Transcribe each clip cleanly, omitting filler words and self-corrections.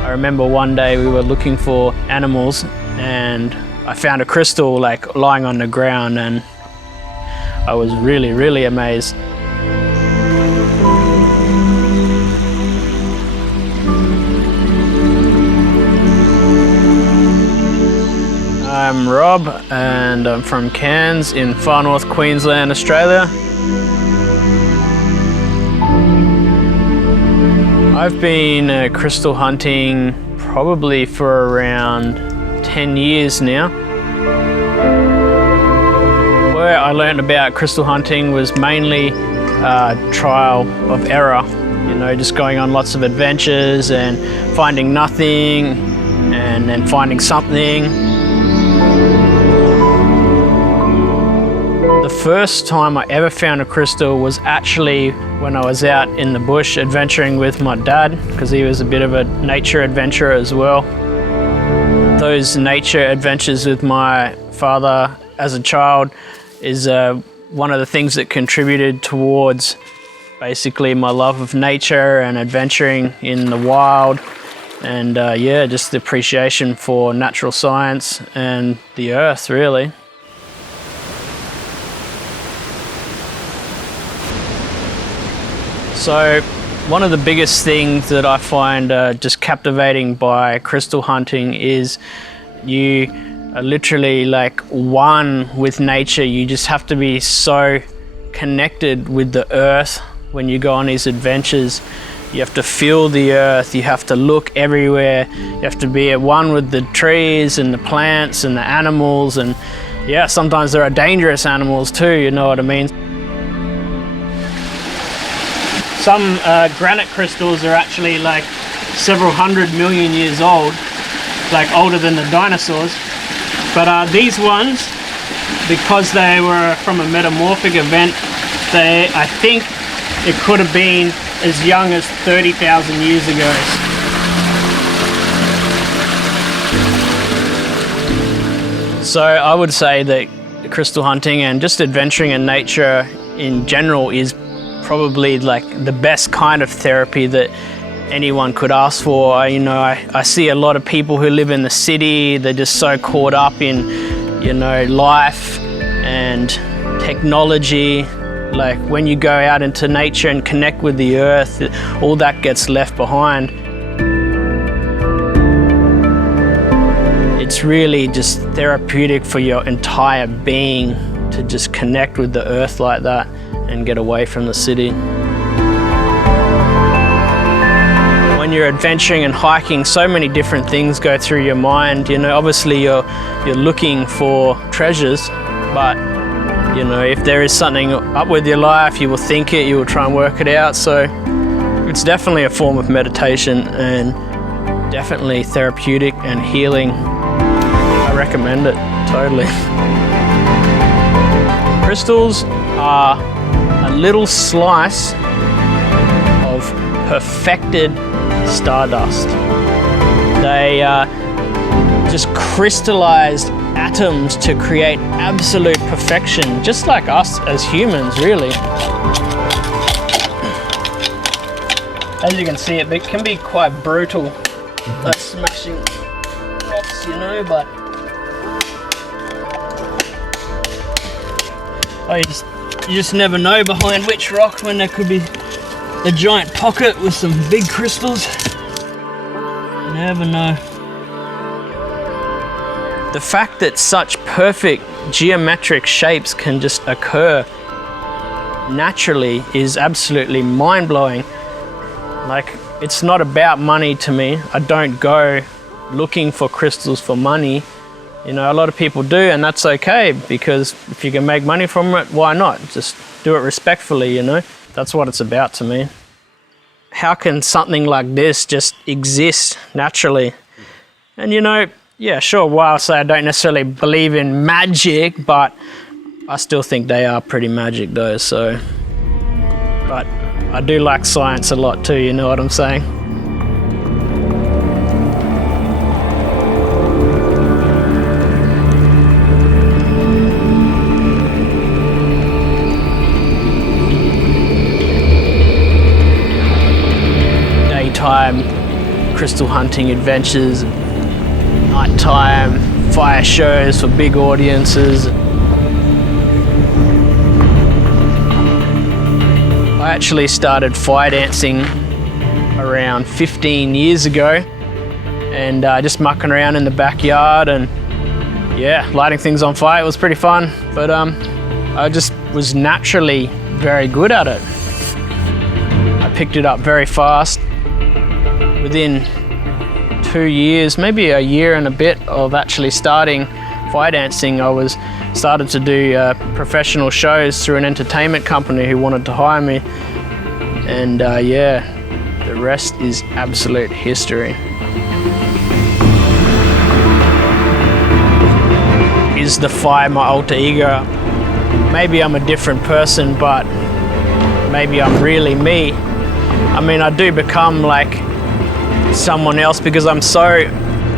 I remember one day we were looking for animals and I found a crystal like lying on the ground, and I was really amazed. I'm Rob and I'm from Cairns in far north Queensland, Australia. I've been crystal hunting probably for around 10 years now. Where I learned about crystal hunting was mainly trial of error, you know, just going on lots of adventures and finding nothing and then finding something. The first time I ever found a crystal was actually when I was out in the bush adventuring with my dad, because he was a bit of a nature adventurer as well. Those nature adventures with my father as a child is one of the things that contributed towards basically my love of nature and adventuring in the wild, and yeah, just the appreciation for natural science and the earth, really. So one of the biggest things that I find just captivating by crystal hunting is you are literally like one with nature. You just have to be so connected with the earth when you go on these adventures. You have to feel the earth, you have to look everywhere, you have to be at one with the trees and the plants and the animals, and yeah, sometimes there are dangerous animals too, you know what I mean? Some granite crystals are actually like several 100 million years old, like older than the dinosaurs. But these ones, because they were from a metamorphic event, I think it could have been as young as 30,000 years ago. So I would say that crystal hunting and just adventuring in nature in general is probably like the best kind of therapy that anyone could ask for. I see a lot of people who live in the city, they're just so caught up in, you know, life and technology. Like when you go out into nature and connect with the earth, all that gets left behind. It's really just therapeutic for your entire being to just connect with the earth like that and get away from the city. When you're adventuring and hiking, so many different things go through your mind. You know, obviously you're looking for treasures, but you know, if there is something up with your life, you will think it, you will try and work it out. So it's definitely a form of meditation and definitely therapeutic and healing. I recommend it, totally. Crystals are a little slice of perfected stardust. They just crystallized atoms to create absolute perfection, just like us as humans, really. As you can see, it can be quite brutal, like smashing rocks, you know, but you just never know behind which rock when there could be a giant pocket with some big crystals. You never know. The fact that such perfect geometric shapes can just occur naturally is absolutely mind-blowing. Like, it's not about money to me. I don't go looking for crystals for money. You know, a lot of people do, and that's okay, because if you can make money from it, why not? Just do it respectfully, you know? That's what it's about to me. how can something like this just exist naturally? And yeah, sure, while I say I don't necessarily believe in magic, but I still think they are pretty magic though, so. But I do like science a lot too, you know what I'm saying? Daytime crystal hunting adventures, nighttime fire shows for big audiences. I actually started fire dancing around 15 years ago, and just mucking around in the backyard and yeah, lighting things on fire. It was pretty fun, but I just was naturally very good at it. I picked it up very fast. Within 2 years, maybe a year and a bit of actually starting fire dancing, I started to do professional shows through an entertainment company who wanted to hire me. And yeah, the rest is absolute history. Is the fire my alter ego? Maybe I'm a different person, but maybe I'm really me. I mean, I do become like someone else because I'm so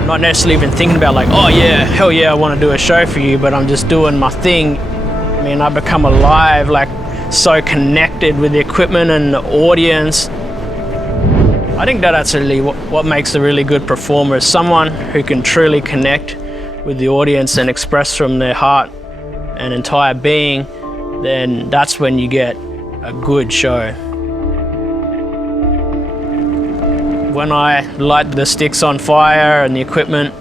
not necessarily even thinking about like, oh yeah, hell yeah, I want to do a show for you, but I'm just doing my thing. I mean, I become alive, like so connected with the equipment and the audience. I think that's really what makes a really good performer, is someone who can truly connect with the audience and express from their heart and entire being. Then that's when you get a good show. When I light the sticks on fire and the equipment,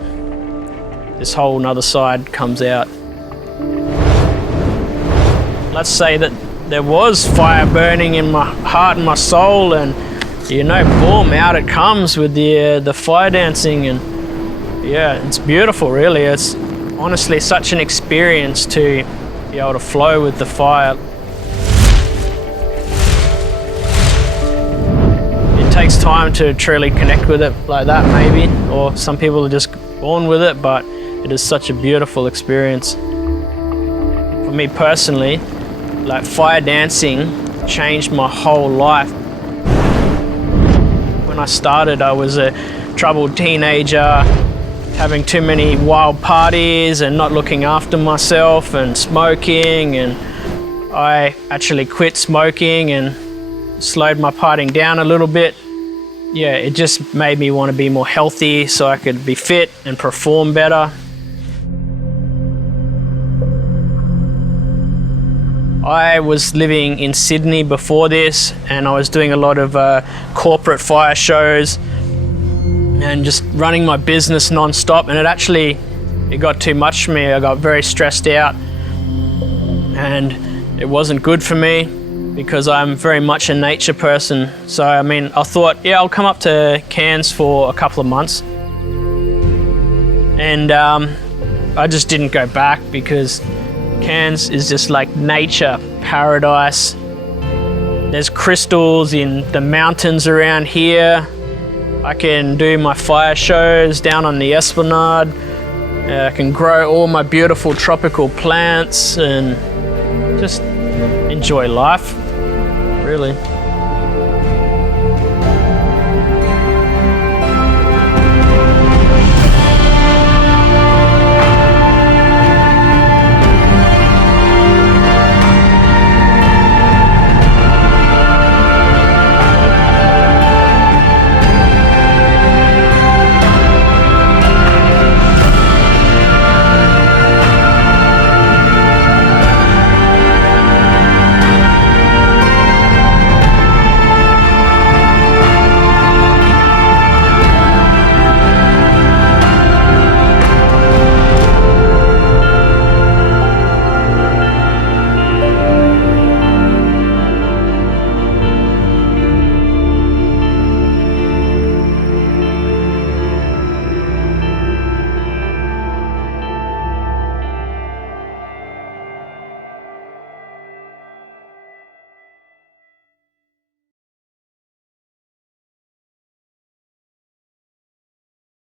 this whole nother side comes out. Let's say that there was fire burning in my heart and my soul, and boom, out it comes with the fire dancing, and yeah, it's beautiful really. It's honestly such an experience to be able to flow with the fire. It takes time to truly connect with it like that maybe, or some people are just born with it, but it is such a beautiful experience. For me personally, like fire dancing changed my whole life. When I started, I was a troubled teenager, having too many wild parties and not looking after myself and smoking, and I actually quit smoking and slowed my partying down a little bit. Yeah, it just made me want to be more healthy so I could be fit and perform better. I was living in Sydney before this, and I was doing a lot of corporate fire shows and just running my business non-stop, and it got too much for me. I got very stressed out, and it wasn't good for me because I'm very much a nature person. So I mean, I thought, yeah, I'll come up to Cairns for a couple of months, and I just didn't go back because Cairns is just like nature paradise. There's crystals in the mountains around here. I can do my fire shows down on the Esplanade. I can grow all my beautiful tropical plants and just enjoy life, really.